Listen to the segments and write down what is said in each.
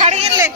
కడిగిర్లే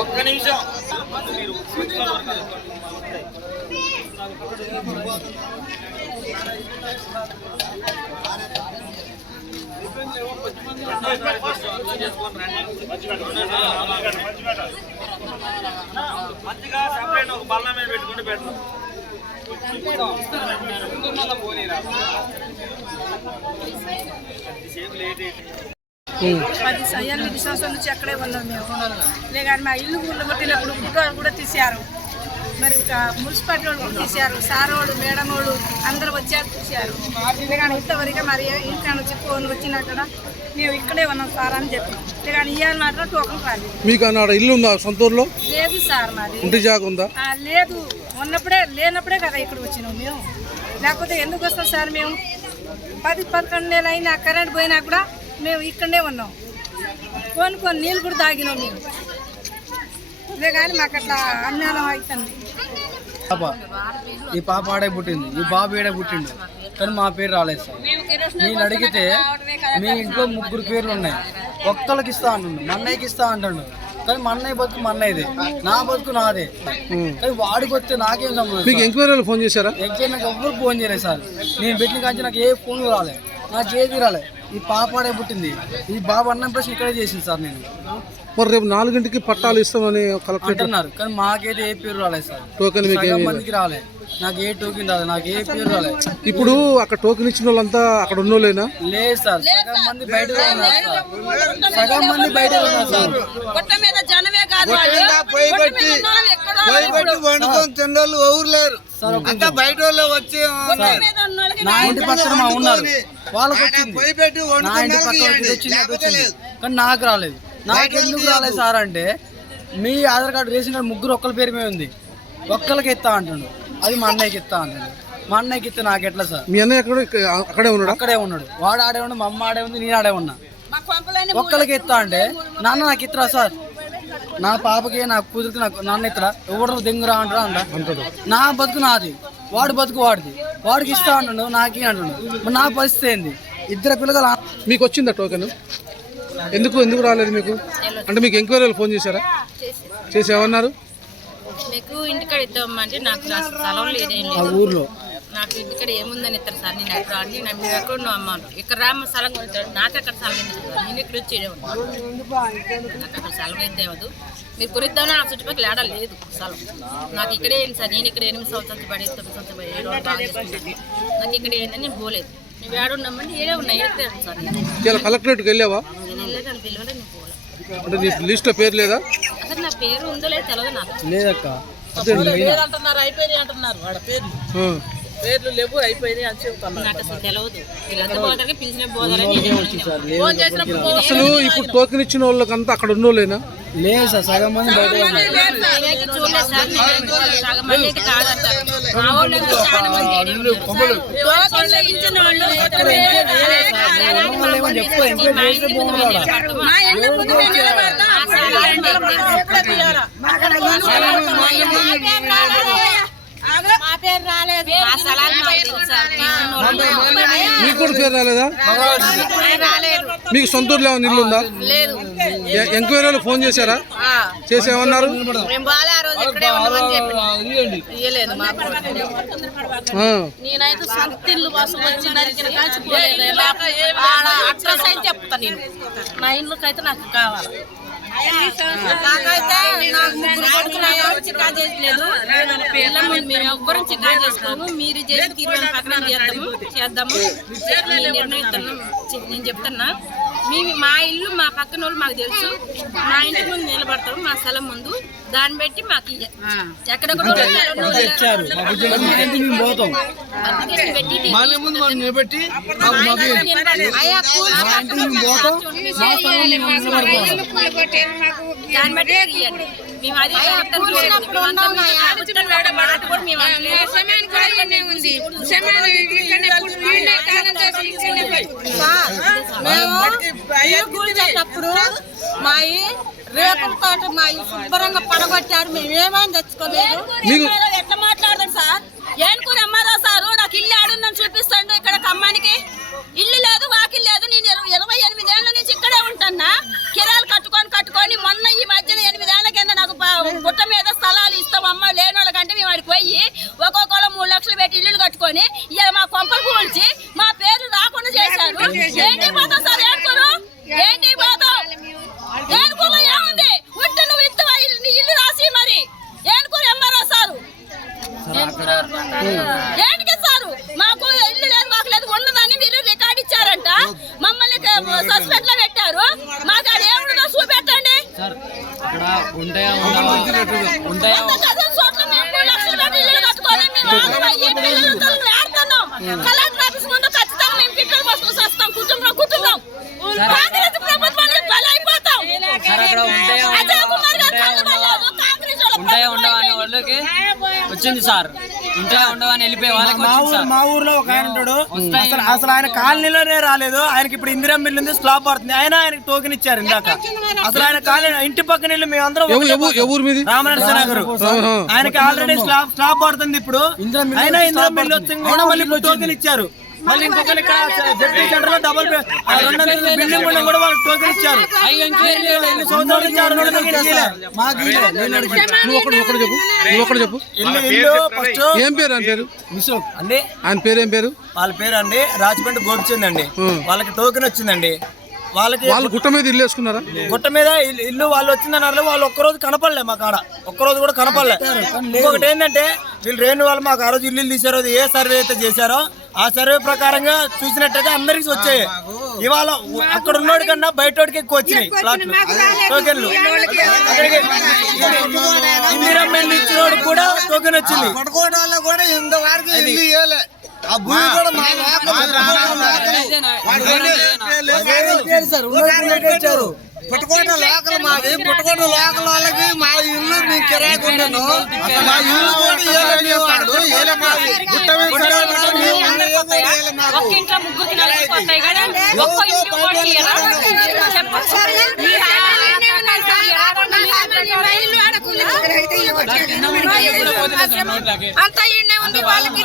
ఒక్క నిమిషం మంచిగా సపరేట్ ఒక బల్ల మీద పెట్టుకుంటే పెట్టు. 10 సంవత్సరాల నుంచి అక్కడే ఉన్నాం మేము. లేక మా ఇల్లు ఊళ్ళో కొట్టినప్పుడు ఫోటో కూడా తీశారు. మరి మున్సిపాలిటీ వాళ్ళు కూడా తీశారు. సార్ వాళ్ళు మేడం వాళ్ళు అందరూ వచ్చారు తీశారు. కానీ ఇంతవరకు మరి ఇంట్లో నుంచి ఫోన్ వచ్చినా కూడా మేము ఇక్కడే ఉన్నాం సార్ అని చెప్పి. కానీ ఇవాళ మాత్రం టోకన్ రాలేదు. మీకు అన్నాడు ఇల్లు ఉందా సొంతూరులో? లేదు సార్, మాది ఇంటి జాగా ఉందా? లేదు. ఉన్నప్పుడే లేనప్పుడే కదా ఇక్కడ వచ్చినాం మేము. లేకపోతే ఎందుకు వస్తాం సార్? మేము 10-11 నెలలు అయినా కరెంట్ పోయినా కూడా మేము ఇక్కడనే ఉన్నాం. కొన్ని నీళ్ళు కూడా తాగినాం మేము. ఇదే కానీ మాకు అట్లా అన్యాయం అవుతుంది. ఈ పాప ఆడే పుట్టింది, ఈ బాబు ఏడే పుట్టిండు, కానీ మా పేరు రాలేదు సార్. నేను అడిగితే మీ ఇంట్లో 3 పేర్లు ఉన్నాయి, ఒక్కళ్ళకి ఇస్తా అంటుండు, మా అన్నయ్యకి ఇస్తా అంటుండు. కానీ మా అన్నయ్య బతుకు మా అన్నయ్యదే, నా బతుకు నాదే. కానీ వాడికి వస్తే నాకేం సంబంధం? ఎంక్వైరీలు ఫోన్ చేశారా? ఎంక్వైరీ నాకు ఎవ్వరు ఫోన్ చేయలేదు సార్. నేను పెట్టిన కాంచి నాకు ఏ ఫోన్ రాలేదు, నాకు ఏది రాలేదు. ఈ పాప ఆడే పుట్టింది, ఈ బాబు అన్నం ప్రశ్న ఇక్కడే చేసింది సార్. నేను మరి రేపు 4 గంటకి పట్టాలు ఇస్తామని కలెక్టర్ అన్నారు, కానీ మాకైతే ఏ పేరు రాలేదు సార్. టోకెన్ మందికి రాలేదు, నాకు ఏ టోకెన్ రాలేదు, నాకు ఏ పేరు రాలేదు. ఇప్పుడు అక్కడ టోకెన్ ఇచ్చిన వాళ్ళంతా అక్కడ ఉన్నోళ్ళేనా? లేదు సార్, సగం మంది బయట ఉన్నారు సార్. సగం మంది బయట ఉన్నారు సార్. తిన్నోళ్ళు ఊరు లేరు, అంతా బయట వాళ్ళు వచ్చి నా ఇంటి పక్కన మా ఉన్నారు, వాళ్ళకి వచ్చింది. నా ఇంటి పక్కన వచ్చింది, కానీ నాకు రాలేదు. నాకు ఎందుకు రాలేదు సార్ అంటే, మీ ఆధార్ కార్డు రేషన్ కార్డు 3 ఒక్కరి పేరు మీద ఉంది, ఒక్కరికి ఇస్తా అంటుండు. అది మా అన్నయ్యకి ఇస్తా అంటుండు. మా అన్నయ్యకి ఇస్తే నాకు ఎట్లా సార్? మీ అన్నయ్య అక్కడే ఉన్నాడు? అక్కడే ఉన్నాడు. వాడు ఆడే ఉన్నాడు, మా అమ్మ ఆడే ఉంది, నేను ఆడే ఉన్నా. ఒక్కరికి ఇస్తా అంటే నాన్న నాకు ఇత్తరా సార్, నా పాపకి నాకు కూతురికి నాకు నాన్న ఇత్తరా, ఎవరు దెంగురా అంటారా అంటాడు. నా బతుకు నాది, వాడు బతుకు వాడిది. వాడికి ఇస్తా అంటుండు, నాకే అంటుండు. నా పరిస్థితి ఏంది? 2 పిల్లలు. మీకు వచ్చిందా టోకెన్? ఎందుకు రాలేదు మీకు? అంటే మీకు ఎంక్వైరీలు ఫోన్ చేశారా? చేసి ఏమన్నారు? మీకు ఇంటికాడ ఇద్దామంటే నాకు స్థలం లేదేం లేదు ఊర్లో, నాకు ఇంటికాడ ఏముందని ఇస్తారు సార్. నేను అక్కడ అన్ని నేను ఎక్కడ అమ్మాను, ఇక్కడ రామ స్థలం కొడతాడు, నాకు అక్కడ స్థలం ఎందుకు? నేను ఇక్కడ వచ్చి నాకు అక్కడ స్థలం అయితే ఇవ్వదు. మీరు కొనిద్దామని ఆ చుట్టుపక్కల ఏడా లేదు స్థలం. నాకు ఇక్కడే ఏంటి సార్, నేను ఇక్కడ 8 సంవత్సరాలు పడి 9 సంవత్సరాలు పడి 7 బాగా చేసుకుంటాను. నాకు ఇక్కడ ఏంటని నేను పోలేదు. నువ్వు ఏడున్నామంటే ఏడే ఉన్నాయి, ఏడితే సార్. ఇలా కలెక్టరేట్కి వెళ్ళావా? నేను వెళ్ళలేదు, అని పిలవలే, నేను పోలేదు. అంటే నీ లిస్ట్లో పేరు లేదా? అసలు నా పేరు ఉందో లేదో తెలియదు నాకు. లేదక్క, అంటున్నారు, అయిపోయింది అంటున్నారు. వాళ్ళ పేరు పేర్లు లేవు అయిపోయినాయి అని చెప్తాను. నాకు అసలు తెలియదు. వీళ్ళంతా పోతారు పిలిచిన పోతారని ఫోన్ చేసినప్పుడు అసలు ఇప్పుడు టోకెన్ ఇచ్చిన వాళ్ళకంతా అక్కడ ఉన్నోళ్ళేనా? లేదు సార్, సగం మంది బయట నేనైతే చూడలేదు సార్. సగం మంది అయితే కాదంటారు. మా వాళ్ళు చాలా మంది టోకెన్లు ఇచ్చిన వాళ్ళు మా పేరు రాలేదు. మా స్థలాలు మాకు తెలుసు సార్. మీకు కూడా పేరు రాలేదా? రాలేదు. మీకు సొంత ఊర్లో ఏమైనా ఇల్లు ఉందా? లేదు. ఎంక్వైరీలో ఫోన్ చేశారా? చేసేమన్నారు? మేము బాగా ఆ రోజు ఇక్కడే ఉన్నామని చెప్పి ఇయ్యలేదు మాకు. నేనైతే సొంత ఇల్లు కోసం వచ్చి నరికిన కాల్చిపోలేదు. అడ్రస్ అయితే చెప్తాను నేను. నా ఇల్లుకైతే నాకు కావాలి. నాకైతే నాకు ముగ్గురు కొడుకులు ఎవరు చికా చేయలేదు. మేము ఎవ్వరం చికా చేసుకోము. మీరు చేసి తీర్మానం ప్రకారం చేద్దాము మీ నిర్ణయిస్తున్నాం. నేను చెప్తున్నా, మా ఇల్లు మా పక్కన వాళ్ళు మాకు తెలుసు. మా ఇంటి ముందు నిలబడతాం, మా స్థలం ముందు. దాన్ని బట్టి మాకు ఎక్కడెక్కడ నిలబెట్టి దాన్ని బట్టి ఇవ్వండి. మేము అది చేసినప్పుడు మా రేపులతో మా శుభ్రంగా పడగొట్టారు. మేము ఏమైనా తెచ్చుకోలేదు. ఎట్లా మాట్లాడతాం సార్? ఏనుకూరు అమ్మారా సారు నాకు ఇల్లు ఆడుందని చూపిస్తాడు. ఇక్కడ ఖమ్మానికి ఇల్లు లేదు, వాకిల్ లేదు. నేను 28 ఏళ్ళ నుంచి ఇక్కడే ఉంటున్నా. కిరాలు కట్టుకొని మొన్న ఈ మధ్యన 8 ఏళ్ల కింద నాకు గుట్ట మీద స్థలాలు ఇస్తామమ్మ లేని వాళ్ళకంటే మేము వాడికి పోయి ఒక్కొక్కరు 3 లక్షలు పెట్టి ఇల్లు కట్టుకొని ఇలా మా కొంపలు కూల్చి మా పేర్లు రాకుండా చేశారు. ఏంటి పోతాం సార్? ఏనుకూరు ఏంటి పోతాం? ఏనుకూరులో ఏముంది? ఉంటే నువ్వు ఇస్తావా ఇల్లు రాసి? మరి ఏనుకూరు ఎమ్మారా సారు ఏంటికి సారు? మాకు ఇల్లు లేదు, మాకు లేదు. ఉన్నదని మీరు రికార్డ్ ఇచ్చారంట. మమ్మల్ని సస్పెండ్ లో పెట్టారు. మాకు అది ఏముందో చూపెట్టండి. కలెక్టర్ ఆఫీస్ ముందు ఖచ్చితంగా మేము పిట్టలు పోసుకొని వస్తాం. కుటుంబం కాంగ్రెస్ ప్రభుత్వానికి బలైపోతాం. అజయ్ కుమార్ గారు ఉంటాయా ఉండవా అనే వాళ్ళకి వచ్చింది సార్. ఉంటాయా ఉండవా అని వెళ్ళిపోయే వాళ్ళకి మా ఊర్లో ఒక ఆయన ఉంటాడు. అసలు ఆయన కాలనీలోనే రాలేదు. ఆయనకి ఇప్పుడు ఇందిరా మిల్లు ఉంది, స్లాబ్ పడుతుంది. ఆయనకి టోకెన్ ఇచ్చారు ఇందాక. అసలు ఆయన కాలనీ ఇంటి పక్కన ఇల్లు మేమందరం రామనరసింహనగర్. ఆయనకి ఆల్రెడీ స్లాబ్ పడుతుంది ఇప్పుడు. అయినా ఇందిరా మిల్లు వచ్చి మళ్ళీ టోకెన్ ఇచ్చారు. మళ్ళీ ఇంకొకరు ఇక్కడ జెడ్పీ సెంటర్ లో డబుల్ 200 బిల్డింగ్ కూడా వాళ్ళకి టోకెన్ ఇచ్చారు. ఏం పేరు ఆయన పేరు? అండి ఆయన పేరు ఏం పేరు? వాళ్ళ పేరు అండి రాజపేట గోపిచంద్ అండి. వాళ్ళకి టోకెన్ వచ్చిందండి. వాళ్ళు గుట్ట మీద ఇల్లు వేసుకున్నారా? గుట్ట మీద ఇల్లు వాళ్ళు వచ్చిందన్నారు. వాళ్ళు ఒక్కరోజు కనపడలే మా కాడ, ఒక్కరోజు కూడా కనపడలే. ఇంకొకటి ఏంటంటే వీళ్ళు రేణు వాళ్ళు మాకు ఆ రోజు ఇల్లు తీసారో ఏ సర్వే అయితే చేశారో ఆ సర్వే ప్రకారంగా చూసినట్టయితే అందరికి వచ్చాయి. ఇవాళ అక్కడ ఉన్నోడి కన్నా బయటోడికి ఎక్కువ వచ్చినాయి టోకెన్లు. ఇందిరా మిల్లు ఇచ్చినోడికి కూడా టోకెన్ వచ్చింది. పుట్టుకోట లోకల్ మాది. పుట్టుకోట లోకల్ వాళ్ళకి మా ఇల్లు మేము కిరాయికి ఉండను. మా ఇల్లు అంతా ఇన్నే ఉంది. వాళ్ళకి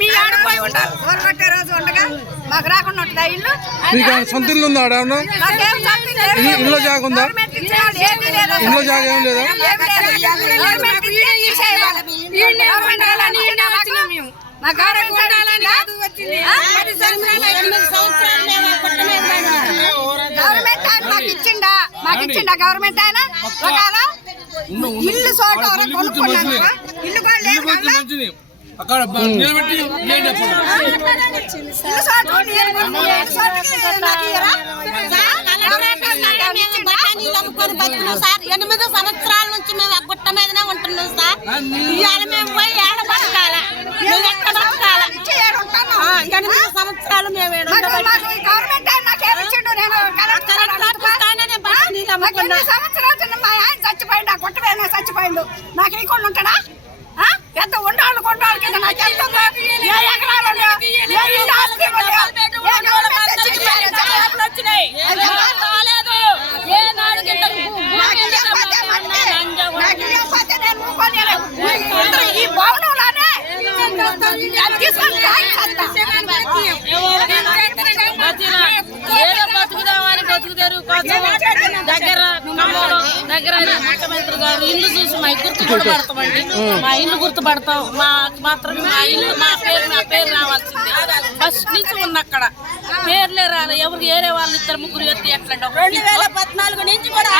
మీరు ఆడిపోయి ఉంటారు. ఊరగొట్టే రోజు ఉండగా మాకు రాకుండా ఉంటుంది ఇల్లు. సొంత ఇల్లు ఉందా? ఇల్లు జాగా ఉందా? ఇల్లు జాగా ఏం లేదా? మాకు ఇచ్చిండా గవర్నమెంట్ ఆయన? ఇల్లు చోట ఇల్లు అక్కడ నిలబెట్టి సార్ 8 సంవత్సరాల నుంచి మేము గుట్ట మీదనే ఉంటున్నాం సార్. ఇవాళ మేము పోయి ఏడ బతకాల, మేము ఎక్కడ బతకాల? నాకు ఎంత ఉందో? ఏ ఎకరాలు ఉందో? ఏ ఇల్లు ఆస్తి ఉందో? ఏ గవర్నమెంట్ తెచ్చిపోయింది? జవాబులు వచ్చినాయి. రాలేదు. ఏనాడు నాకు ఇవ్వకపోతే మంటే. నాకు ఇవ్వకపోతే నేను ఊరుకోలేను. ఈ భవనంలోనే అది తీసుకొని తాగిస్తా. ఏదో బతుకుదామని బతుకుతారు దగ్గర ముఖ్యమంత్రి గారు ఇల్లు చూసి మా గుర్తుపడతామండి. మా ఇల్లు గుర్తుపడతాం. మాత్రమే మా పేరు రావాల్సిందే. ఫస్ట్ నుంచి ఉన్న అక్కడ పేర్లే రాలే. ఎవరు ఏరే వాళ్ళు ఇద్దరు ముగ్గురు ఎత్తి ఎట్లా 2014 నుంచి కూడా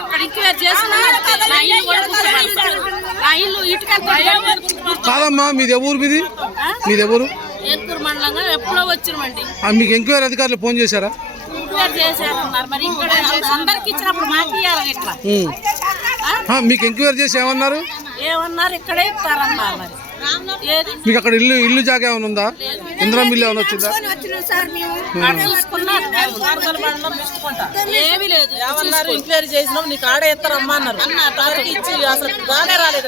అక్కడ ఇక్కడ చేస్తున్నారు. నా ఇల్లు కూడా గుర్తుపడతారు. నా ఇల్లు ఇటుక కాదమ్మా, మీది ఎవరు? మీది ఎవరు? ఏల్పూర్ మండలంగా ఎప్పుడో వచ్చినామండి. మీకు ఎంక్వైరీ అధికారులు ఫోన్ చేశారా? చేశారన్నారు. మరి ఇక్కడ అందరికి ఇచ్చినప్పుడు మాకు ఇవ్వాలి. ఇట్లా మీకు ఎంక్వైరీ చేసి ఏమన్నారు? ఏమన్నారు? ఇక్కడే ఇస్తారన్నారు. మరి ఏది మీకు అక్కడ ఇల్లు జాగా ఏమైనా ఉందా? ఇందిరా మిల్లు ఏమైనా వచ్చిందా? ఏమీ లేదు. ఏమన్నారు? ఎంక్వైరీ చేసినాం, నీకు ఆడ ఎత్తారమ్మా అన్నారు. ఇచ్చి అసలు బాగా రాలేదు.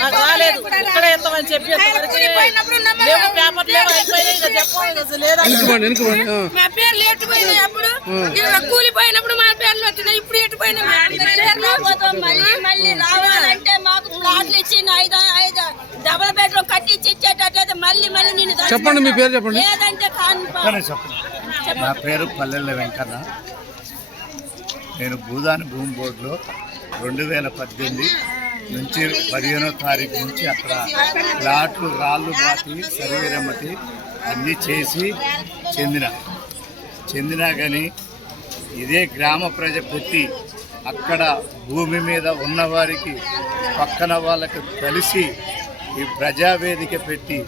నాకు రాలేదు. ఇక్కడే ఎత్తామని చెప్పి పేపర్ లేవు, అయిపోయినాయి. వెనుకబండి మా పేర్లు ఎట్టుపోయినాయి. అప్పుడు కూలిపోయినప్పుడు మా పేర్లు వచ్చినాయి. ఇప్పుడు ఎట్టుపోయినాయి. మళ్ళీ రావాలంటే మాకు ప్లాట్లు ఇచ్చి 5 డబుల్ బెడ్రూమ్ కట్టించి ఇచ్చేటట్లయితే మళ్ళీ నేను చెప్పండి. మీ పేరు చెప్పండి. లేదంటే నా పేరు పల్లెల వెంకన్న. నేను భూదాని భూమి బోర్డులో 2018 నుంచి 15వ తారీఖు నుంచి అక్కడ ప్లాట్లు రాళ్ళు బాటి సర్వే రమ్మటి అన్నీ చేసి చెందినా కానీ ఇదే గ్రామ ప్రజ పెట్టి అక్కడ భూమి మీద ఉన్నవారికి పక్కన వాళ్ళకి కలిసి ఈ ప్రజావేదిక పెట్టి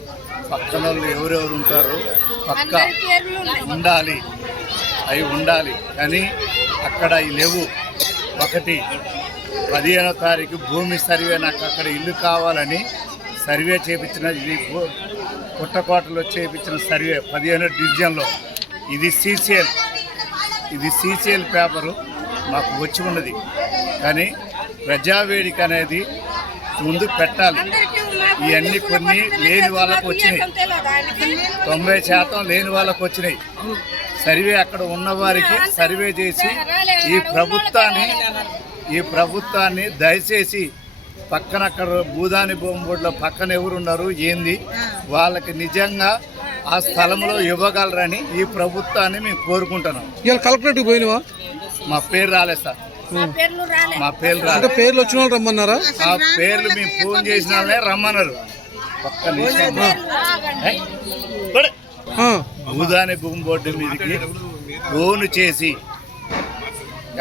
పక్కన వాళ్ళు ఎవరెవరు ఉంటారో పక్క ఉండాలి, అవి ఉండాలి. కానీ అక్కడ అవి లేవు. ఒకటి 15వ తారీఖు భూమి సర్వే, నాకు అక్కడ ఇల్లు కావాలని సర్వే చేయించిన, ఇది పుట్టకోటలో చేయించిన సర్వే 15వ డివిజన్లో. ఇది సీసీఎల్ పేపరు మాకు వచ్చి ఉన్నది. కానీ ప్రజావేదిక అనేది ముందు పెట్టాలి. ఇవన్నీ కొన్ని లేని వాళ్ళకు వచ్చినాయి, 90% లేని వాళ్ళకు వచ్చినాయి. సర్వే అక్కడ ఉన్నవారికి సర్వే చేసి ఈ ప్రభుత్వాన్ని దయచేసి పక్కన అక్కడ భూదాని భూమి బోర్డులో పక్కన ఎవరున్నారు ఏంది వాళ్ళకి నిజంగా ఆ స్థలంలో ఇవ్వగలరని ఈ ప్రభుత్వాన్ని మేము కోరుకుంటున్నాం. ఇవాళ కలెక్టరేట్కి పోయినవా? మా పేరు రాలేదు సార్. మా పేర్లు అంటే పేర్లు వచ్చిన వాళ్ళు రమ్మన్నారా? ఆ పేర్లు మేము ఫోన్ చేసిన వాళ్ళే రమ్మన్నారు. ఒక్క నిమిషం. భూదాని భూమి బోర్డు మీదకి ఫోన్ చేసి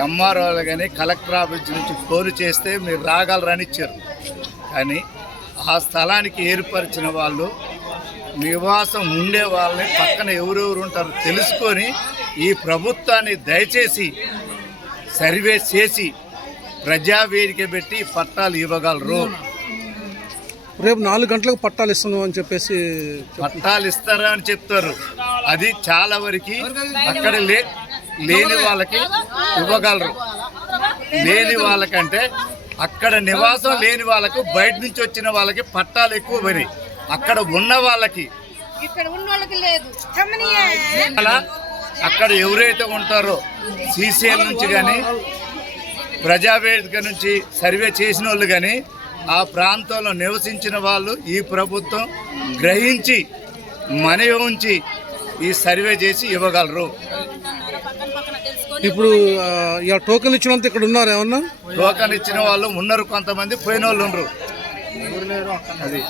ఎంఆర్ఓ కానీ కలెక్టర్ ఆఫీస్ నుంచి ఫోన్ చేస్తే మీరు రాగలరని ఇచ్చారు. కానీ ఆ స్థలానికి ఏర్పరిచిన వాళ్ళు నివాసం ఉండే వాళ్ళని పక్కన ఎవరెవరు ఉంటారో తెలుసుకొని ఈ ప్రభుత్వాన్ని దయచేసి సర్వే చేసి ప్రజావేదిక పెట్టి పట్టాలు ఇవ్వగలరు. రేపు 4 గంటలకు పట్టాలు ఇస్తున్నాం అని చెప్పేసి పట్టాలు ఇస్తారా అని చెప్తారు. అది చాలా వరకు అక్కడ లేని వాళ్ళకి ఇవ్వగలరు. లేని వాళ్ళకంటే అక్కడ నివాసం లేని వాళ్ళకు బయట నుంచి వచ్చిన వాళ్ళకి పట్టాలు ఎక్కువ పడి అక్కడ ఉన్న వాళ్ళకి అలా అక్కడ ఎవరైతే ఉంటారో సీసీఎల్ నుంచి కానీ ప్రజావేదిక నుంచి సర్వే చేసిన వాళ్ళు కానీ ఆ ప్రాంతంలో నివసించిన వాళ్ళు ఈ ప్రభుత్వం గ్రహించి మనీ ఉంచి ఈ సర్వే చేసి ఇవ్వగలరు. ఇప్పుడు టోకెన్ ఇచ్చినంత ఇక్కడ ఉన్నారు ఏమన్నా? టోకెన్ ఇచ్చిన వాళ్ళు ఉన్నారు, కొంతమంది పోయిన వాళ్ళు ఉన్నారు. అది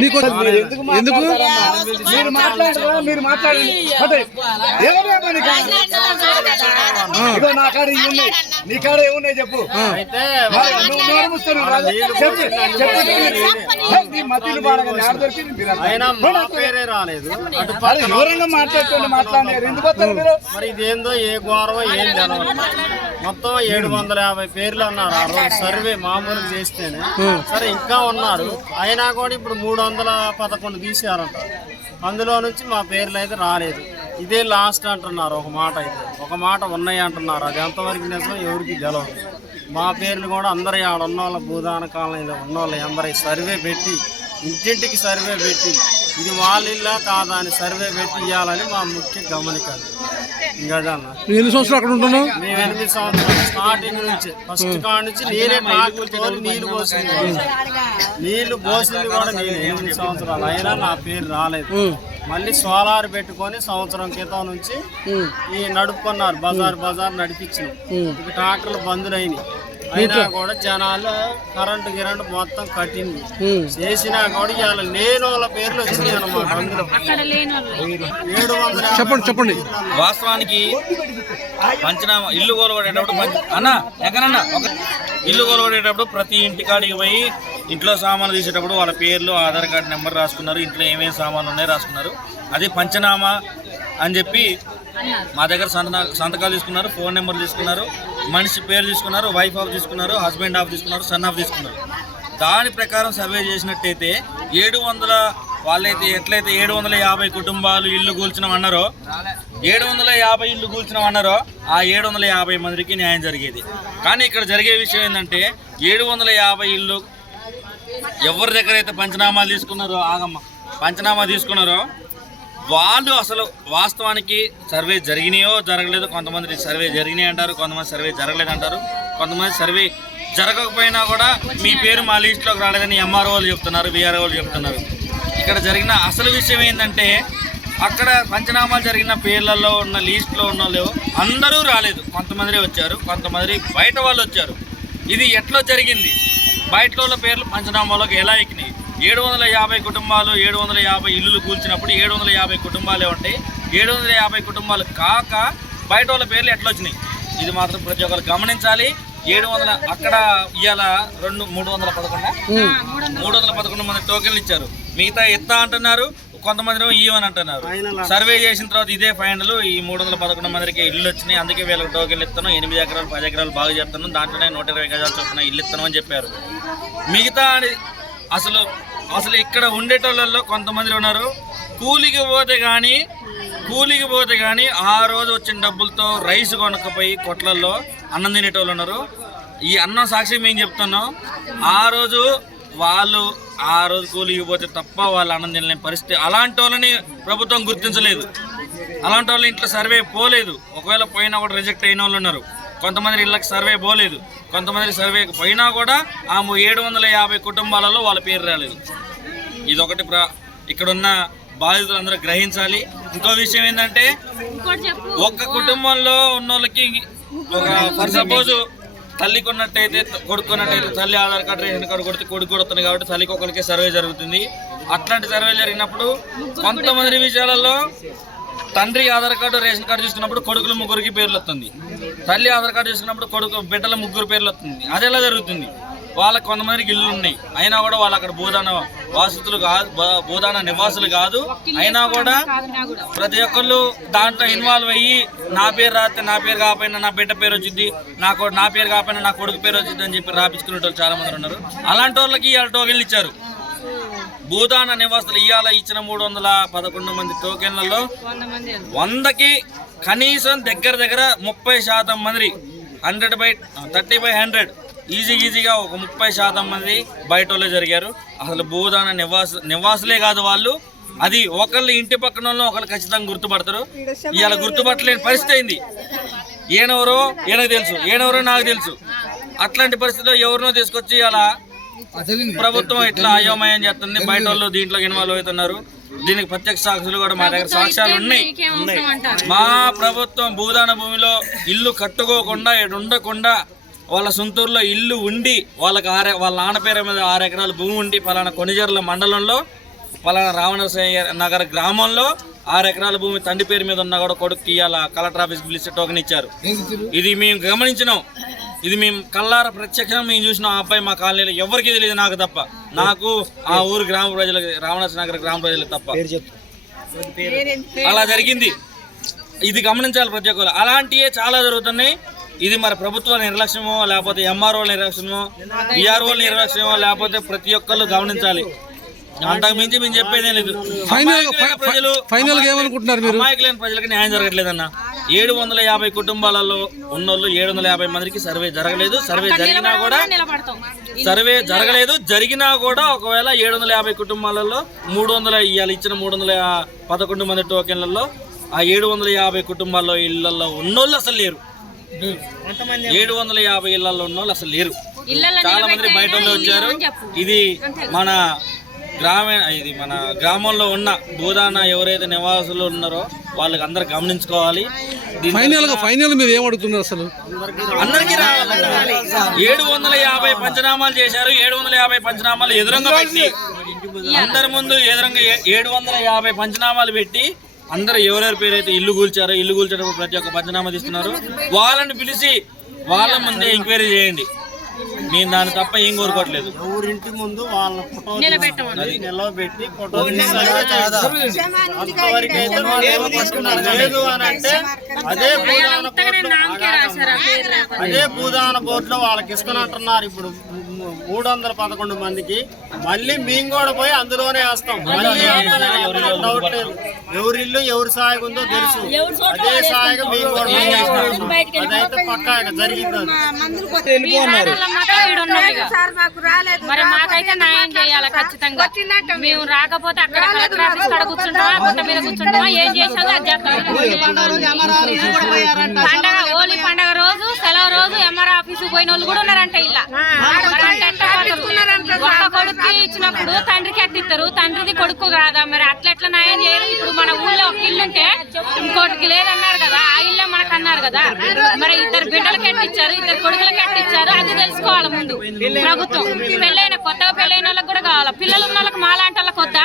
మీకు ఎందుకు మీరు మాట్లాడండి. నా కాడ ఉన్నాయి, నీ కాడ ఏమున్నాయి చెప్పు. దూరంగా మాట్లాడుకోండి, మాట్లాడారు ఎందుకు వస్తారు మీరు? మరి ఇదేందో ఏ ఘోరమో ఏం తెలవదు. మొత్తం 750 పేర్లు అన్నారు ఆ రోజు సర్వే మామూలు చేస్తేనే. సరే ఇంకా ఉన్నారు, అయినా కూడా ఇప్పుడు 311 తీసారంట. అందులో నుంచి మా పేర్లు అయితే రాలేదు. ఇదే లాస్ట్ అంటున్నారు. ఒక మాట ఉన్నాయి అంటున్నారు. అది ఎంతవరకు నిజం ఎవరికి తెలవదు. మా పేర్లు కూడా అందరూ ఆడ ఉన్న వాళ్ళ భూదాన కాలనీలో ఉన్న వాళ్ళు అందరి సర్వే పెట్టి ఇంటింటికి సర్వే పెట్టి ఇది వాళ్ళ ఇల్లా కాదా అని సర్వే పెట్టి ఇవ్వాలని మా ముఖ్య గమనిక. ఇంకా అదన్నా నువ్వు ఎన్ని సంవత్సరాలు అక్కడ ఉంటున్నావు? మేము 8 సంవత్సరాలు స్టార్టింగ్ నుంచి ఫస్ట్ కాడ నుంచి నేనే ట్రాక్టర్తో నీళ్లు పోసింది కూడా నేను 8 సంవత్సరాలు అయినా నా పేరు రాలేదు. మళ్ళీ సోలార్ పెట్టుకొని సంవత్సరం క్రితం నుంచి ఈ నడుపుకున్నారు, బజార్ నడిపించిన. ఇక ట్రాక్టర్లు బందులైనవి అయినా కూడా జనాలు కరెంటు మొత్తం కట్టింది చేసినా కూడా ఇవాళ లేని వాళ్ళ పేర్లు వచ్చినాయి అన్నమాట. అందులో 700 చెప్పండి. వాస్తవానికి పంచనామా ఇల్లు కోలగొట్టేటప్పుడు అన్న ఎక్కడన్నా ఇల్లు కోలగొట్టేటప్పుడు ప్రతి ఇంటికాడికి పోయి ఇంట్లో సామాన్లు తీసేటప్పుడు వాళ్ళ పేర్లు, ఆధార్ కార్డు నెంబర్ రాసుకున్నారు, ఇంట్లో ఏమేమి సామాన్లు ఉన్నాయో రాసుకున్నారు. అది పంచనామా అని చెప్పి మా దగ్గర సంతకాలు తీసుకున్నారు, ఫోన్ నెంబర్ తీసుకున్నారు, మనిషి పేరు తీసుకున్నారు, వైఫ్ ఆఫ్ తీసుకున్నారు, హస్బెండ్ ఆఫ్ తీసుకున్నారు, సన్ ఆఫ్ తీసుకున్నారు. దాని ప్రకారం సర్వే చేసినట్టయితే 700 వాళ్ళైతే ఎట్లయితే 750 కుటుంబాలు ఇల్లు కూల్చినామన్నారో 750 ఇల్లు కూల్చినామన్నారో ఆ 750 మందికి న్యాయం జరిగేది. కానీ ఇక్కడ జరిగే విషయం ఏంటంటే 750 ఇల్లు ఎవరి దగ్గర అయితే పంచనామాలు తీసుకున్నారో పంచనామా తీసుకున్నారో వాళ్ళు అసలు వాస్తవానికి సర్వే జరిగినాయో జరగలేదో, కొంతమంది సర్వే జరిగినాయి అంటారు, కొంతమంది సర్వే జరగలేదు అంటారు, కొంతమంది సర్వే జరగకపోయినా కూడా మీ పేరు మా లిస్టులోకి రాలేదని ఎంఆర్ఓ వాళ్ళు చెప్తున్నారు, విఆర్ఓ వాళ్ళు చెప్తున్నారు. ఇక్కడ జరిగిన అసలు విషయం ఏంటంటే అక్కడ పంచనామాలు జరిగిన పేర్లలో ఉన్న లిస్టులో ఉన్న వాళ్ళు అందరూ రాలేదు, కొంతమంది వచ్చారు, కొంతమంది బయట వాళ్ళు వచ్చారు. ఇది ఎట్లా జరిగింది? బయట వాళ్ళ పేర్లు పంచనామాలోకి ఎలా ఎక్కినాయి? 750 కుటుంబాలు 750 ఇల్లులు కూల్చినప్పుడు 750 కుటుంబాలే ఉంటాయి. 750 కుటుంబాలు కాక బయట వాళ్ళ పేర్లు ఎట్లా వచ్చినాయి? ఇది మాత్రం ప్రతి ఒక్కరు గమనించాలి. 700 అక్కడ ఇవాళ 311 మంది టోకెన్లు ఇచ్చారు, మిగతా ఎత్తా అంటున్నారు, కొంతమంది ఇవ్వని అంటున్నారు. సర్వే చేసిన తర్వాత ఇదే ఫైనల్ ఈ 311 మందికి ఇల్లు వచ్చినాయి, అందుకే వీళ్ళకి టోకెన్లు ఇస్తాను, 8 ఎకరాలు 10 ఎకరాలు బాగా చేస్తాను, దాంట్లోనే 120 గజాలు చొప్పున ఇల్లు ఇస్తాను అని చెప్పారు. మిగతా అసలు ఇక్కడ ఉండేటోళ్ళల్లో కొంతమంది ఉన్నారు కూలికి పోతే కానీ ఆ రోజు వచ్చిన డబ్బులతో రైస్ కొనకపోయి కొట్లల్లో అన్నం తినేటోళ్ళు ఉన్నారు. ఈ అన్నం సాక్షి మేము చెప్తున్నాం, ఆ రోజు కూలికి పోతే తప్ప వాళ్ళు అన్నం తినలేని పరిస్థితి. అలాంటి వాళ్ళని ప్రభుత్వం గుర్తించలేదు, అలాంటి వాళ్ళు ఇంట్లో సర్వే పోలేదు. ఒకవేళ పోయినా కూడా రిజెక్ట్ అయిన వాళ్ళు ఉన్నారు. కొంతమంది ఇళ్ళకి సర్వే పోలేదు, కొంతమంది సర్వే పోయినా కూడా ఆ 750 కుటుంబాలలో వాళ్ళ పేరు రాలేదు. ఇదొకటి ఇక్కడున్న బాధితులందరూ గ్రహించాలి. ఇంకో విషయం ఏంటంటే ఒక్క కుటుంబంలో ఉన్న వాళ్ళకి ఫర్ సపోజ్ తల్లి కొన్నట్టయితే కొడుకున్నట్టయితే తల్లి ఆధార్ కార్డు రేషన్ కార్డు కొడితే కొడుకు కొడుతుంది కాబట్టి తల్లికి ఒకరికే సర్వే జరుగుతుంది. అట్లాంటి సర్వే జరిగినప్పుడు కొంతమంది విషయాలలో తండ్రి ఆధార్ కార్డు రేషన్ కార్డు తీసుకున్నప్పుడు కొడుకులు 3 పేర్లు వస్తుంది, తల్లి ఆధార్ కార్డు తీసుకున్నప్పుడు బిడ్డల 3 పేర్లు వస్తుంది. అది ఎలా జరుగుతుంది? వాళ్ళకి కొంతమందికి ఇల్లు ఉన్నాయి, అయినా కూడా వాళ్ళు అక్కడ భూదాన నివాసులు కాదు, అయినా కూడా ప్రతి ఒక్కళ్ళు దాంట్లో ఇన్వాల్వ్ అయ్యి నా పేరు రాస్తే నా పేరు కాకపోయినా నా బిడ్డ పేరు వచ్చింది, నా పేరు కాకపోయినా నా కొడుకు పేరు వచ్చింది అని చెప్పి రాపించుకునే వాళ్ళు చాలా మంది ఉన్నారు. అలాంటి వాళ్ళకి ఇవాళ టోకెన్లు ఇచ్చారు. భూదాన నివాసులు ఇవాళ ఇచ్చిన 311 మంది టోకెన్లలో 100కి కనీసం దగ్గర 30% మంది 30/100 ఈజీగా ఒక 30% మంది బయట వాళ్ళే జరిగారు. అసలు భూదాన నివాసులే కాదు వాళ్ళు, అది ఒకళ్ళు ఇంటి పక్కన ఒకళ్ళు ఖచ్చితంగా గుర్తుపడతారు. ఇవాళ గుర్తుపట్టలేని పరిస్థితి అయింది. ఈయనెవరో ఈయనకు తెలుసు, ఈయనెవరో నాకు తెలుసు. అట్లాంటి పరిస్థితిలో ఎవరినో తీసుకొచ్చి అలా ప్రభుత్వం ఇట్లా అయోమయం చేస్తుంది, బయట వాళ్ళు దీంట్లో ఇన్వాల్వ్ అవుతున్నారు. దీనికి ప్రత్యక్ష సాక్షులు కూడా మా దగ్గర సాక్ష్యాలు ఉన్నాయి. మా ప్రభుత్వం భూదాన భూమిలో ఇల్లు కట్టుకోకుండా ఉండకుండా వాళ్ళ సొంతూరులో ఇల్లు ఉండి వాళ్ళకి వాళ్ళ నాన్న పేరు మీద 6 ఎకరాల భూమి ఉండి పలానా కొనిజర్ల మండలంలో పలానా రావణరసయ్య నగర్ గ్రామంలో 6 ఎకరాల భూమి తండ్రి పేరు మీద ఉన్నా కూడా కొడుకు ఇవాళ కలెక్టర్ ఆఫీస్ పిలిచి టోకెన్ ఇచ్చారు. ఇది మేము గమనించినాం, ఇది మేము కల్లార ప్రత్యక్షం మేము చూసినాం. ఆ అబ్బాయి మా కాలనీలో ఎవరికి తెలియదు, నాకు తప్ప, నాకు ఆ ఊరు గ్రామ ప్రజలకు రావణరసయ్య నగర్ గ్రామ ప్రజలకు తప్ప. అలా జరిగింది. ఇది గమనించాలి ప్రతి ఒక్కరు. అలాంటివే చాలా జరుగుతున్నాయి. ఇది మరి ప్రభుత్వ నిర్లక్ష్యమో లేకపోతే ఎంఆర్ఓ నిర్లక్ష్యమో విఆర్ఓ నిర్లక్ష్యమో లేకపోతే ప్రతి ఒక్కళ్ళు గమనించాలి. అంతకు మించి మేము చెప్పేదే లేదు. ఫైనల్ గా ఏమనుకుంటున్నారు మీరు? అమాయకులైన ప్రజలకు న్యాయం జరగట్లేదన్న. 750 కుటుంబాలలో ఉన్నోళ్ళు 750 మందికి సర్వే జరగలేదు. సర్వే జరిగినా కూడా జరిగినా కూడా ఒకవేళ 750 కుటుంబాలలో 300 ఇవాళ ఇచ్చిన 311 మంది టోకెన్లలో ఆ 750 కుటుంబాల్లో ఇళ్లలో ఉన్నోళ్ళు అసలు లేరు. 750 ఇళ్లలో ఉన్నోళ్ళు అసలు లేరు. చాలా మంది బయట వచ్చారు. ఇది మన గ్రామంలో ఉన్న భూదాన ఎవరైతే నివాసులు ఉన్నారో వాళ్ళకి అందరు గమనించుకోవాలి. ఫైనల్ మీరు ఏం అడుగుతున్నారు? అసలు అందరికీ రావాలి. 750 పంచనామాలు చేశారు. 750 పంచనామాలు ఎదురుగా పెట్టి అందరి ముందు ఎదురుగా 750 పంచనామాలు పెట్టి అందరూ ఎవరెవరి పేరైతే ఇల్లు కూల్చేటప్పుడు ప్రతి ఒక్క పంచనామా తీస్తున్నారు. వాళ్ళని పిలిచి వాళ్ళ ముందే ఎంక్వైరీ చేయండి. నేను దాన్ని తప్ప ఏం కోరుకోవట్లేదు. ఎవరింటి ముందు వాళ్ళ ఫోటో నిలబెట్టి ఫోటో లేదు అని అంటే అదే భూదాన బోర్డులో వాళ్ళకి ఇస్తున్నట్టున్నారు. ఇప్పుడు 311 మందికి మళ్ళీ మేము కూడా పోయి అందులోనే వేస్తాం. మళ్ళీ డౌట్ లేదు. ఎవరి ఇల్లు ఎవరి సాయం ఉందో తెలుసు. అదే సాయం మేము కూడా అదైతే పక్కా జరిగింది. మరి మాకైతే న్యాయం చేయాలి ఖచ్చితంగా. మేము రాకపోతే అక్కడ కలెక్టర్ ఆఫీస్ కాడ కూర్చుంటామా, గుట్ట మీద కూర్చుంటామా, ఏం చేసాదో అది చేస్తాం. హోలీ పండగ రోజు సెలవు రోజు ఎంఆర్ ఆఫీస్ పోయిన వాళ్ళు కూడా ఉన్నారంట. ఇలా ఒక్క కొడుకు ఇచ్చినప్పుడు తండ్రికి ఎట్టిస్తారు, తండ్రిది కొడుకు కాదా? మరి అట్లా న్యాయం చేయాలి. ఇప్పుడు మన ఊళ్ళో ఒక ఇల్లు ఉంటే ఇంకోటికి లేదన్నారు కదా, ఆ ఇల్లే మనకు అన్నారు కదా. మరి 2 బిడ్డలకి ఎట్టిచ్చారు, 2 కొడుకులకి ఎట్టిచ్చారు, అది తెలుసుకోవాలి ముందు ప్రభుత్వం. కొత్తగా పెళ్ళైన వాళ్ళకి కూడా కావాలి. పిల్లలు ఉన్న వాళ్ళకి మాలాంటి వాళ్ళకి వద్దా?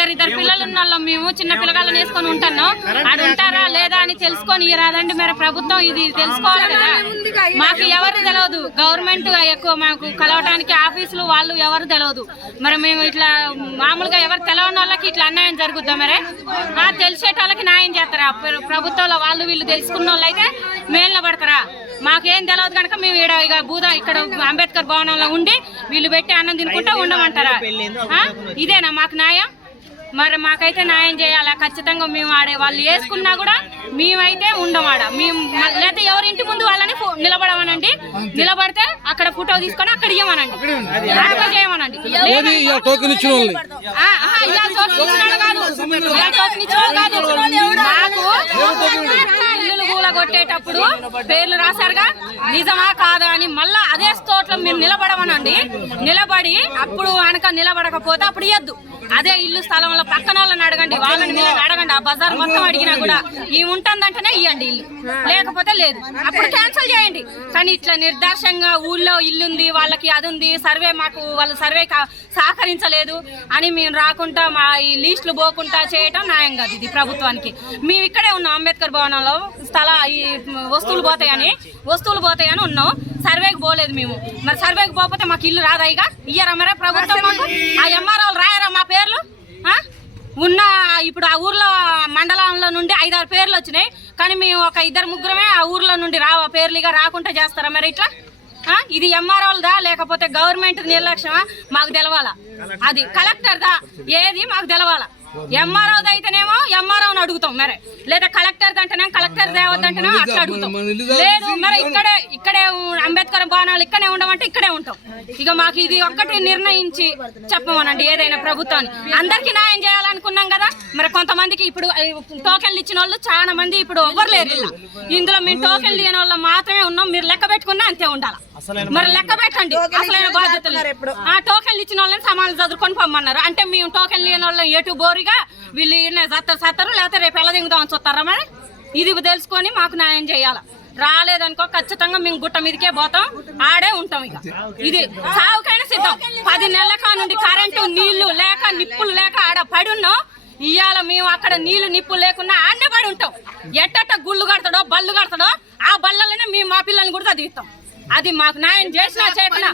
2 పిల్లలు ఉన్న వాళ్ళం మేము చిన్న పిల్లగాళ్ళని వేసుకొని ఉంటున్నాం. అది ఉంటారా లేదా అని తెలుసుకొని రాదండి. మరి ప్రభుత్వం ఇది తెలుసుకోవాలి కదా. మాకు ఎవరు తెలియదు, గవర్నమెంట్ ఎక్కువ మాకు కలవటానికి ఆఫీసులు వాళ్ళు ఎవరు తెలియదు. మరి మేము ఇట్లా మామూలుగా ఎవరు తెలవని వాళ్ళకి ఇట్లా అన్యాయం జరుగుద్దా? మరి తెలిసేటోళ్ళకి న్యాయం చేస్తారా? ప్రభుత్వంలో వాళ్ళు వీళ్ళు తెలుసుకున్న వాళ్ళు అయితే మేలున పడతారా? మాకేం తెలియదు కనుక మేము ఇక్కడ అంబేద్కర్ భవనంలో ఉండి వీళ్ళు పెట్టి అన్నం తినుకుంటా ఉండమంటారా? ఇదేనా మాకు న్యాయం? మరి మాకైతే న్యాయం చేయాలా ఖచ్చితంగా. మేము వాళ్ళు వేసుకున్నా కూడా మేమైతే ఉండమాడ. మేము లేదా ఎవరింటి ముందు వాళ్ళని నిలబడమనండి. నిలబడితే అక్కడ ఫోటో తీసుకొని అక్కడ ఇవ్వమనండి, చేయమనండి. ఇల్లు కూల కొట్టేటప్పుడు పేర్లు రాశారుగా, నిజమా కాదా అని మళ్ళా అదే చోట్ల మీరు నిలబడమనండి. నిలబడి అప్పుడు కనుక నిలబడకపోతే అప్పుడు ఇవ్వద్దు. అదే ఇల్లు స్థలంలో పక్కన వాళ్ళని అడగండి, వాళ్ళని మీరు అడగండి. ఆ బజార్ మొత్తం అడిగినా కూడా ఈ ఉంటుందంటేనే ఇవ్వండి ఇల్లు, లేకపోతే లేదు. అప్పుడు క్యాన్సిల్ చేయండి. కానీ ఇట్లా నిర్దాక్షంగా ఊళ్ళో ఇల్లుంది వాళ్ళకి అది ఉంది, సర్వే మాకు వాళ్ళు సర్వే సహకరించలేదు అని మేము రాకుండా మా ఈ లీస్టులు పోకుండా చేయటం న్యాయం కాదు ఇది ప్రభుత్వానికి. మేము ఇక్కడే ఉన్నాం అంబేద్కర్ భవనంలో. ఈ వస్తువులు పోతాయని ఉన్నాం. సర్వేకి పోలేదు మేము. మరి సర్వేకి పోతే మాకు ఇల్లు రాదా? ఇక ఇయ్యరా మరి ప్రభుత్వం మాకు? ఆ ఎంఆర్ఓలు రాయరా మా పేర్లు? ఉన్న ఇప్పుడు ఆ ఊర్లో మండలంలో నుండి 5-6 పేర్లు వచ్చినాయి. కానీ మేము ఒక 2-3 ఆ ఊర్లో నుండి రావా పేర్లు? ఇక రాకుండా చేస్తారా మరి ఇట్లా? ఇది ఎంఆర్ఓలదా లేకపోతే గవర్నమెంట్ నిర్లక్ష్యమా? మాకు తెలవాలా. అది కలెక్టర్దా ఏది మాకు తెలవాలా. ఎంఆర్ఓది అయితేనేమో ఎంఆర్ఓని అడుగుతాం మరి, లేదా కలెక్టర్ అంటేనే కలెక్టర్ దేవద్దంటేనేమో అట్లా అడుగుతాం. లేదు మరి ఇక్కడే అంబేద్కర్ భవనాలు ఇక్కడే ఉండమంటే ఇక్కడే ఉంటాం. ఇక మాకు ఇది ఒక్కటి నిర్ణయించి చెప్పమనండి ఏదైనా ప్రభుత్వాన్ని. అందరికీ న్యాయం చేయాలనుకున్నాం కదా. మరి కొంతమందికి ఇప్పుడు టోకెన్లు ఇచ్చిన వాళ్ళు చాలా మంది ఇప్పుడు ఎవ్వరు లేరు ఇలా. ఇందులో మేము టోకెన్లు లేని వాళ్ళు మాత్రమే ఉన్నాం. మీరు లెక్క పెట్టుకున్నా అంతే ఉండాలి. మరి లెక్క పెట్టండి అసలైన బాధ్యతలు. ఆ టోకెన్లు ఇచ్చిన వాళ్ళని సమానం చదువుకొని పొమ్మన్నారు అంటే మేము టోకెన్లు లేని వాళ్ళని ఎటు బోరిగా వీళ్ళు సత్తరు లేకపోతే రేపు ఎలా దిగుదామని చూస్తారా? మరి ఇది తెలుసుకొని మాకు న్యాయం చేయాలి. రాలేదనుకో ఖచ్చితంగా మేము గుట్ట మీదకే పోతాం, ఆడే ఉంటాం. ఇక ఇది సాగుకైనా సిద్ధం. 10 నెలల కానుండి కరెంటు నీళ్లు లేక నిప్పులు లేక ఆడ పడి ఉన్నాం. ఇవాళ మేము అక్కడ నీళ్లు నిప్పులు లేకున్నా ఆడనే పడి ఉంటాం. ఎట్ట గుళ్ళు కడతాడో బళ్ళు కడతాడో ఆ బళ్ళలోనే మేము మా పిల్లల్ని కూడా చదివిస్తాం. అది మాకు న్యాయం చేసినా చేయకుండా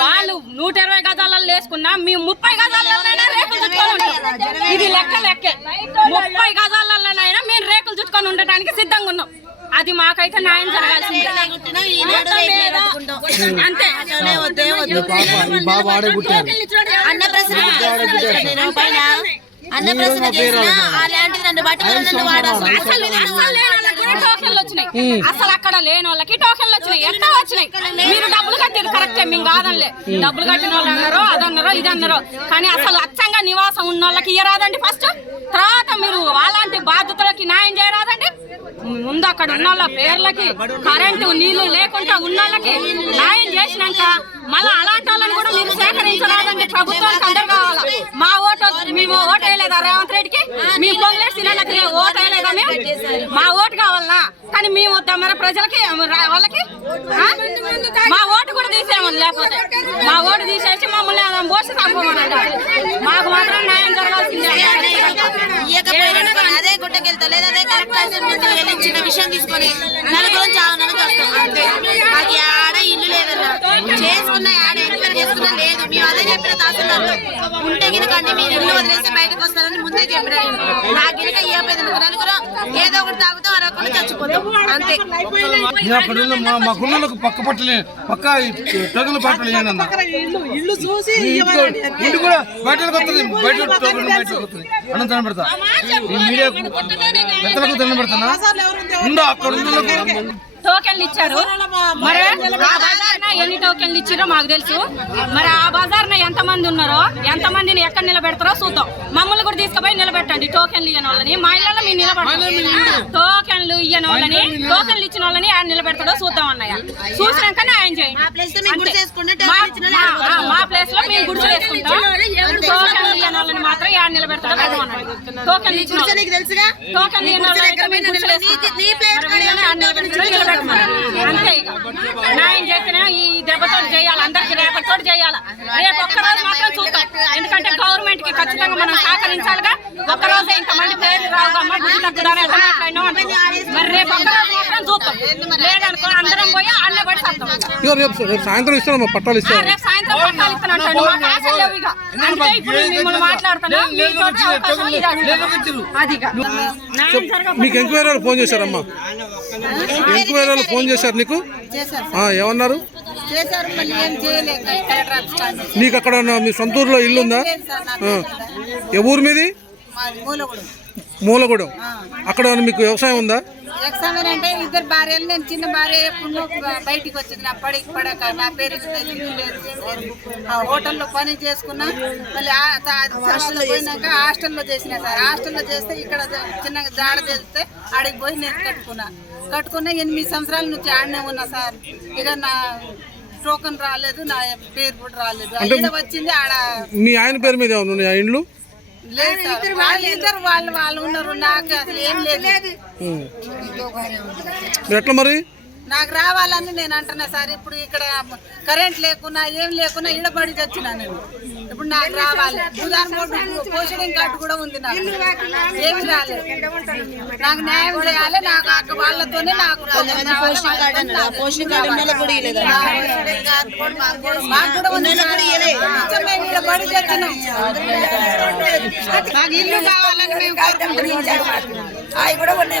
వాళ్ళు 120 గజాలలో వేసుకున్నా మేము 30 గజాలలోనైనా రేకులు చుట్టుకొని ఉంటాం. ఇది లెక్కే 30 గజాలలోనైనా మేము రేకులు చుట్టుకొని ఉండటానికి సిద్ధంగా ఉన్నాం. అది మాకైతే న్యాయం జరగాల్సిందే అంతే. అన్న ప్రశ్న చేసినా అలాంటిది 2 బట్టలు టోకెన్లు వచ్చినాయి. అసలు అక్కడ లేని వాళ్ళకి టోకెన్లు వచ్చినాయి. ఎంత వచ్చినాయి? మీరు డబ్బులు కట్టారు కరెక్టే, మేము కాదనిలే. డబ్బులు కట్టిన వాళ్ళు అన్నారో అదన్నారో ఇది అన్నారో, కానీ అసలు అచ్చంగా నివాసం ఉన్న వాళ్ళకి ఇయ్యరాదండి ఫస్ట్. తర్వాత మీరు అలాంటి బాధ్యతలకి న్యాయం చేయరాదండి. ముందు అక్కడ ఉన్న వాళ్ళ పేర్లకి కరెంటు నీళ్లు లేకుండా ఉన్న వాళ్ళకి న్యాయం చేసినాక మళ్ళీ అలాంటి వాళ్ళని కూడా మీరు సేకరించరాదండి. ప్రభుత్వానికి అందరు కావాలా. మా ఓటు మేము ఓటు వేయలేదా రేవంత్ రెడ్డికి? మీ పొంగులేసిన వాళ్ళకి ఓటు వేయలేదా మేము? మా ఓటు కావాలనా? కానీ మేము వద్దాం మరి ప్రజలకి వాళ్ళకి మా ఓటు కూడా తీసేయమని, లేకపోతే మా ఓటు తీసేసి మమ్మల్ని పోసి తప్పమనండి. మాకు మాత్రం న్యాయం జరగాల్సిందే. అదే గుట్టకెళ్తా లేదా అదే కరెక్ట్ చిన్న విషయం తీసుకొని నలుగురం చావనని వస్తాం అంతే. మాకు ఆడ ఇల్లు లేదన్నా చేసుకున్న ఆడ ఎంక్వైరీ చేసుకున్నా లేదు. మేము అదే చెప్పిన తహసీల్దార్తో ఉంటే గినకండి మీరు ఇల్లు వదిలేసి బయటకు వస్తారని ముందే చెప్పిన. నాకు గినక ఇవ్వలేదు నలుగురం ఏదో ఒకటి తాగుతాం అరవకుండా చచ్చిపోతాం అంతే. మా గుళ్ళకు పక్క పట్టలే పక్క టోకెన్లు పట్టలు ఏనన్నా ఇల్లు చూసి ఇంటి కూడా బయటకు వస్తుంది. బయట టోకెన్లు బయటకు వస్తుంది. అన్నం దండం పెడతా ఈ మీడియాకు ఎంతలకు దండం పెడతానా ఉందా అక్కడ ఉన్న టోకెన్లు ఇచ్చారు. మరి ఆ బజార్న ఎన్ని టోకెన్లు ఇచ్చారో మాకు తెలుసు. మరి ఆ బజార్న ఎంతమంది ఉన్నారో ఎంతమందిని ఎక్కడ నిలబెడతారో చూద్దాం. మమ్మల్ని కూడా తీసుకుపోయి నిలబెట్టండి. టోకెన్లు ఇయ్యని వాళ్ళని మా ఇళ్ళలో మేము నిలబెట్టాలి. టోకెన్లు ఇయ్యని వాళ్ళని టోకెన్లు ఇచ్చిన వాళ్ళని ఆయన నిలబెడతాడో చూద్దాం అన్నయ్య. చూసినాక న్యాయం చేయండి. మా ప్లేస్ లో మేము గుడిసె వేసుకుంటాం. టోకెన్లు ఇయ్యని వాళ్ళని మాత్రం ఆయన నిలబెడతాడో అన్నాడు. టోకెన్లు ఇచ్చిన టోకెన్లు ఇయ్యని వాళ్ళని మేము గుడిసెలు వేసుకుంటాం. అంతే ఇక న్యాయం చేస్తేనే ఈ దెబ్బతో చేయాలి. అందరికి రేపటితో చేయాలి. రేపు ఒక్కరోజు మాత్రం చూద్దాం. ఎందుకంటే గవర్నమెంట్ కి ఖచ్చితంగా మనం సహకరించాలిగా. ఒక్కరోజే ఇంతమంది పేర్లు రావుగమ్మా గుడ్డు తగ్గుదాని ఎట్లా మరి రేపు ఒక్కరోజు మాత్రం చూద్దాం. లేదనుకో అందరం పోయి అన్న పడి సత్తాం. రేపు సాయంత్రం ఇస్తాను పట్టాలు ఇస్తాను. రేపు సాయంత్రం పట్టాలు ఇస్తానంటాడు. మాకు ఆశలు లేవు ఇక. అందుకే ఇప్పుడు మిమ్మల్ని మాట్లాడుతున్నాం. మీకు ఎంక్వైరీ ఫోన్ చేశారమ్మా? ఎంక్వైరీ ఫోన్ చేశారు నీకు? ఏమన్నారు? నీకు అక్కడ మీ సొంత ఊర్లో ఇల్లు ఉందా? ఏ ఊరు మీది? మూలగూడెం. అక్కడ మీకు వ్యవసాయం ఉందా? అంటే ఇద్దరు భార్యలు, నేను చిన్న భార్య ఎప్పుడు బయటికి వచ్చింది. నా పడక నా పేరు హోటల్లో పని చేసుకున్నా. మళ్ళీ హాస్టల్లో పోయినాక హాస్టల్లో చేసిన సార్. హాస్టల్లో చేస్తే ఇక్కడ చిన్నగా జాడ చేస్తే ఆడికి పోయి నేను కట్టుకున్నా. 8 సంవత్సరాల నుంచి ఆడనే ఉన్నా సార్. ఇక నా టోకన్ రాలేదు, నా పేరు కూడా రాలేదు. ఇక్కడ వచ్చింది ఆడ. మీ ఆయన పేరు మీద ఏమన్నా ఇండ్లు? లేదు సార్, ఇద్దరు వాళ్ళు ఉన్నారు. నాకు అసలు ఏం లేదు. ఎట్లా మరి? నాకు రావాలని నేను అంటున్నా సార్. ఇప్పుడు ఇక్కడ కరెంట్ లేకున్నా ఏం లేకున్నా ఇడబడి చచ్చినా నేను. ఇప్పుడు నాకు రావాలి. భూదాన్ బోర్డు పోషణం కార్డు కూడా ఉంది. నాకు ఏమి రాలేదు. నాకు న్యాయం చేయాలి. నాకు అక్క వాళ్ళతోనే నాకు మేము ఇడబడి చచ్చినాం. నాకు ఇల్లు కావాలని మేము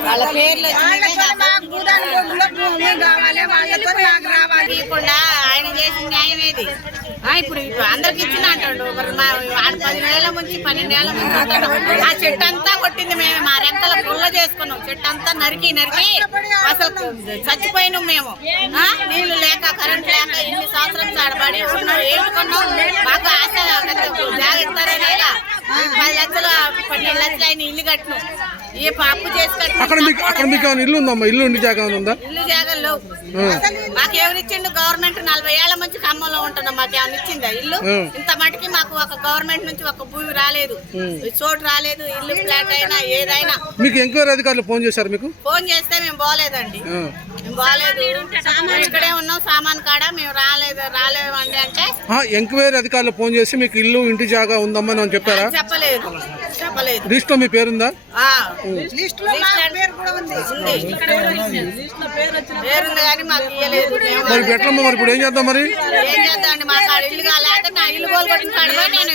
వాళ్ళ పేర్లు కావాలి. వాళ్ళతో నాకు రావాలి. ఆయన చేసిన న్యాయం ఏది? ఇప్పుడు అందరికి ఇచ్చిన అంటాడు. 10,000 నుంచి 12,000 నుంచి ఆ చెట్టు అంతా కొట్టింది. మేము మా రెక్కల పుల్ల చేసుకున్నాం. చెట్టు అంతా నరికి అసలు చచ్చిపోయినాం మేము. నీళ్లు లేక కరెంట్ లేక ఇన్ని సంవత్సరం చాడబడి ఉన్నాం. ఏడుకున్నాం. మాకు ఆశ జాగ్రత్తారా లేదా? 10 లక్షలు 12 లక్షలు ఆయన ఇల్లు కట్టినాం. ఈ అప్పు చేసి కట్టిన ఇల్లు ఉందమ్మా? ఇల్లు ఉండి జాగా ఉందా? ఇల్లు జాగాలో మాకు ఎవరిచ్చిండు? గవర్నమెంట్ 40 ఏళ్ల నుంచి ఖమ్మంలో ఉంటున్నాం. మాకు ఏమైనా ఇచ్చిందా ఇల్లు? ఇంత మటుకి మాకు ఒక గవర్నమెంట్ నుంచి ఒక భూమి రాలేదు, చోటు రాలేదు. ఇల్లు ఫ్లాట్ అయినా ఏదైనా. మీకు ఎంక్వైరీ అధికారులు ఫోన్ చేశారు? మీకు ఫోన్ చేస్తే మేము పోలేదండి. మేము పోలేదు. ఇక్కడే ఉన్నాం సామాన్ కాడ. మేము రాలేదండి అంటే ఎంక్వైరీ అధికారులు ఫోన్ చేసి మీకు ఇల్లు ఇంటి జాగా ఉందమ్మా అని చెప్పారా? చెప్పలేదు. లిస్ట్ లో మీ పేరుందా? పేరుంది కానీ మాకు ఇయ్యలేదు. మరి ఎట్లమ్మా? మరి ఇప్పుడు ఏం చేద్దాం? మరి ఏం చేద్దామండి? మా కాడ ఇల్లు కాలేక నా ఇల్లు కోలుకొట్టిన కాడ నేను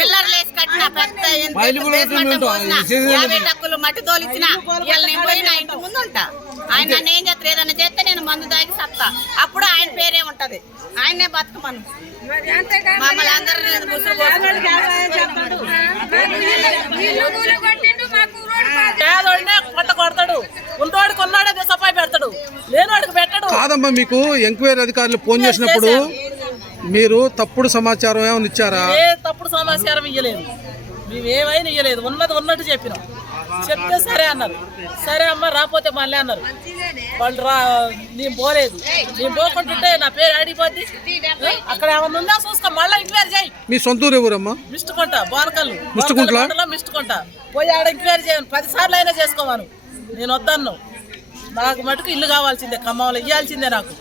పిల్లర్లు వేసి కట్టిన పెద్ద 50 టక్కులు మట్టి తోలిచ్చిన. ఇవాళ నేను పోయి నా ఇంటి ముందు ఉంటా. ఆయన నన్ను ఏం చేస్తారు? ఏదన్నా చేస్తే నేను మందు తాగి సత్తా. అప్పుడు ఆయన పేరే ఉంటది. ఆయనే బతుకమను. మమ్మల్ని అందరినీ ముసుగు పేదోడినే పొట్ట కొడతాడు, ఉన్నోడు కొన్నాడే సఫాయి పెడతాడు, లేనోడికి పెట్టడు. కాదమ్మా, మీకు ఎంక్వైరీ అధికారులు ఫోన్ చేసినప్పుడు మీరు తప్పుడు సమాచారం ఏమైనా ఇచ్చారా? ఏ తప్పుడు సమాచారం ఇయ్యలేదు, మేమేమైనా ఇయ్యలేదు, ఉన్నది ఉన్నట్టు చెప్పినాం. చెప్తే సరే అన్నారు. సరే అమ్మ రాపోతే మళ్ళీ అన్నారు. వాళ్ళు నేను పోలేదు, నేను పోకుంటుంటే నా పేరు ఆడిపోద్ది. అక్కడ ఏమన్నా ఉందా చూసుకో, మళ్ళీ ఎంక్వైరీ చేయి. మీ సొంత ఊరు ఎవరమ్మా? మిస్టుకుంట బోనకల్లు, మిస్టుకుంట్ల మిస్టుకుంట పోయి ఆడ ఎంక్వైరీ చేయను. 10 సార్లు అయినా చేసుకోవాను. నేను వద్దన్ను, నాకు మటుకు ఇల్లు కావాల్సిందే, ఖమ్మంలో ఇవ్వాల్సిందే నాకు.